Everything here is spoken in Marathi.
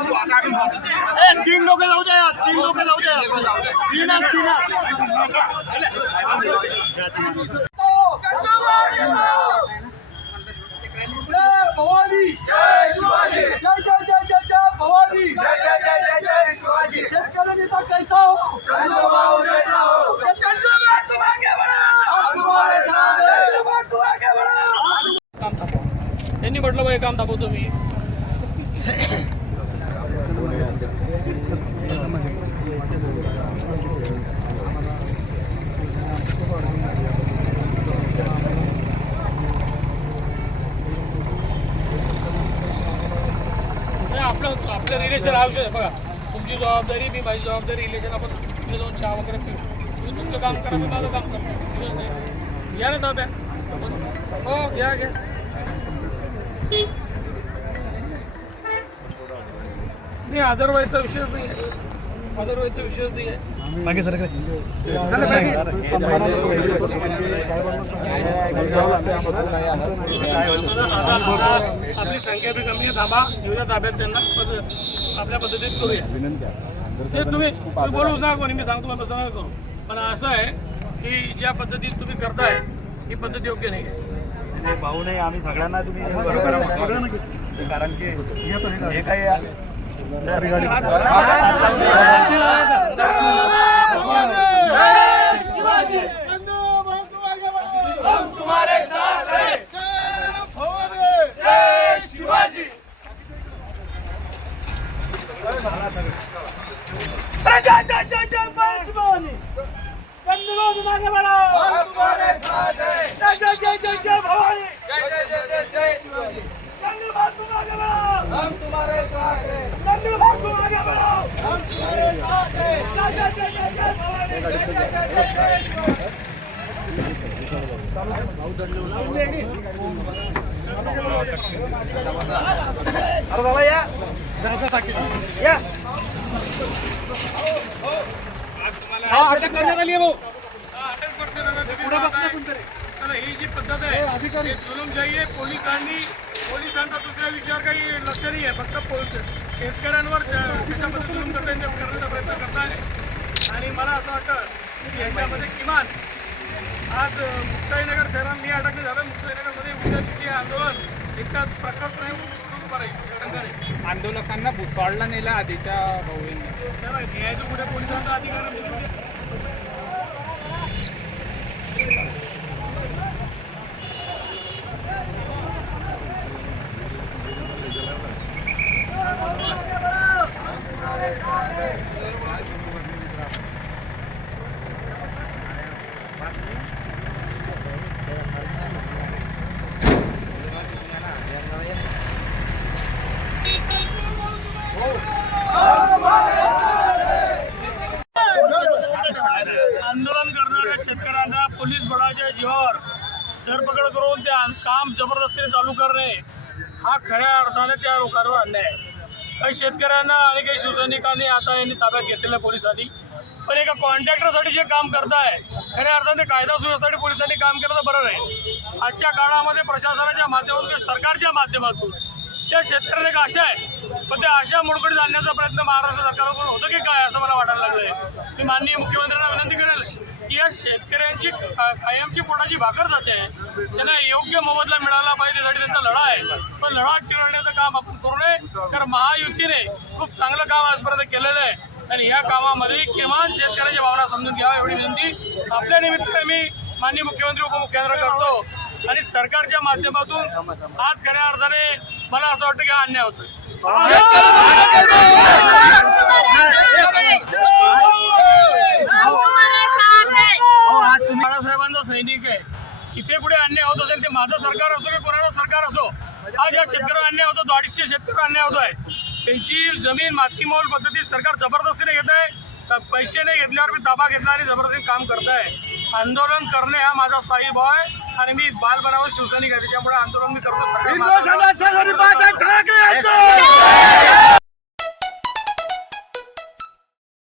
ए, तीन लोक जाऊ द्या तीन लोक जाऊ द्या तीन तीन भवानी जय शिवाजी. जय जय जय जय जय भवानी जय जय जय जय शिवाजी. थांबवा हे काम दाखवतो मी. नाही, आपलं आपलं रिलेशन आवश्यक आहे. बघा तुमची जबाबदारी मी माझी जबाबदारी रिलेशन आपण तिथे जाऊन चहा वगैरे पिऊ. तुम्ही तुमचं काम करा मी माझं काम करतो. या घ्या ना दाब्या हो घ्या घ्या. नाही अदरवाईजचा विषय नाही अदरवाईजचा विषय नाही आहे मागे सर आपली संख्या बी कमी आहे. थांबा. घेऊया ताब्यात त्यांना. आपल्या पद्धतीत करूया. ते तुम्ही तुम्ही बोलूच ना कोणी. मी सांगतो तसं नका करू. पण असं आहे की ज्या पद्धतीत तुम्ही करताय ही पद्धत योग्य नाही आहे. भाऊ नाही आम्ही सगळ्यांना तुम्ही कारण की हे काही हम तुम्हारे साथ हैं अरे दादा या जरासा टाकी या हा, अटक करण्यात आली आहे भाऊ हा. पुढे बसले कोणतरी आता ही जी पद्धत आहे ही जुलूमशाही आहे पोलिसांनी पोलिसांचा दुसऱ्या विषयावर काही लक्ष नाही आहे फक्त शेतकऱ्यांवर कशा पद्धतीने जुलूम करता येईल ते करण्याचा प्रयत्न करताय आणि मला असं वाटतं की याच्यामध्ये किमान आज मुक्ताईनगर शहरात मी अटकले झालं. मुक्ताईनगरमध्ये उद्या तिथे आंदोलन. एका प्रकल्प संघाने आंदोलकांना भुसावळला नेला आधीच्या भाऊंनी घ्यायचं कुठे पोलिसांचा अधिकार आंदोलन करणाऱ्या शेतकऱ्यांना पोलीस बळाच्या जीवावर धरपकड करून त्या काम जबरदस्तीने चालू करणे हा खऱ्या अर्थाने त्या लोकांवर अन्याय आहे. काही शेतकऱ्यांना आणि काही शिवसैनिकांनी आता यांनी ताब्यात घेतलेल्या पोलिसांनी. पण एका कॉन्ट्रॅक्टरसाठी जे काम करताय खऱ्या अर्थाने कायदा सुव्यवस्थेसाठी पोलिसांनी काम केलं तर बरं नाही आजच्या काळामध्ये प्रशासनाच्या माध्यमातून किंवा सरकारच्या माध्यमातून त्या शेतकऱ्यांना एक आशा आहे. पण त्या आशा मोडकडे जाण्याचा प्रयत्न महाराष्ट्र सरकारकडून होतो की काय असं मला वाटायला लागलंय. मी माननीय मुख्यमंत्र्यांना विनंती करेल की या शेतकऱ्यांची कायमची पोटाची भाकर जाते त्यांना योग्य मोबदला मिळाला पाहिजे त्यासाठी त्यांचा लढा आहे. पण लढा चिरण्याचं काम आपण करू नये. तर महायुतीने खूप चांगलं काम आजपर्यंत केलेलं आहे. आणि ह्या कामामध्ये किमान शेतकऱ्याच्या भावना समजून घ्यावा एवढी विनंती. आपल्या निमित्ताने मी माननीय मुख्यमंत्री उपमुख्यमंत्री करतो. आणि सरकारच्या माध्यमातून आज खऱ्या अर्थाने मला असं वाटतं की हा अन्याय होतो बाळासाहेबांचा सैनिक आहे. इथे पुढे अन्याय होत असेल ते माझं सरकार असो की कोणाचं सरकार असो आज या शेतकऱ्यावर अन्याय होतो तो अडीचशे शेतकऱ्यावर अन्याय होतोय. त्यांची जमीन मातीमोल पद्धतीत सरकार जबरदस्तीने घेत आहे पैसे नाही घेतल्यावर मी ताबा घेतला आणि जबरदस्ती काम करताय. आंदोलन करणे हा माझा स्थायी भाव आहे आणि मी बालपणावर शिवसैनिक आहे. त्याच्यामुळे आंदोलन मी करतो.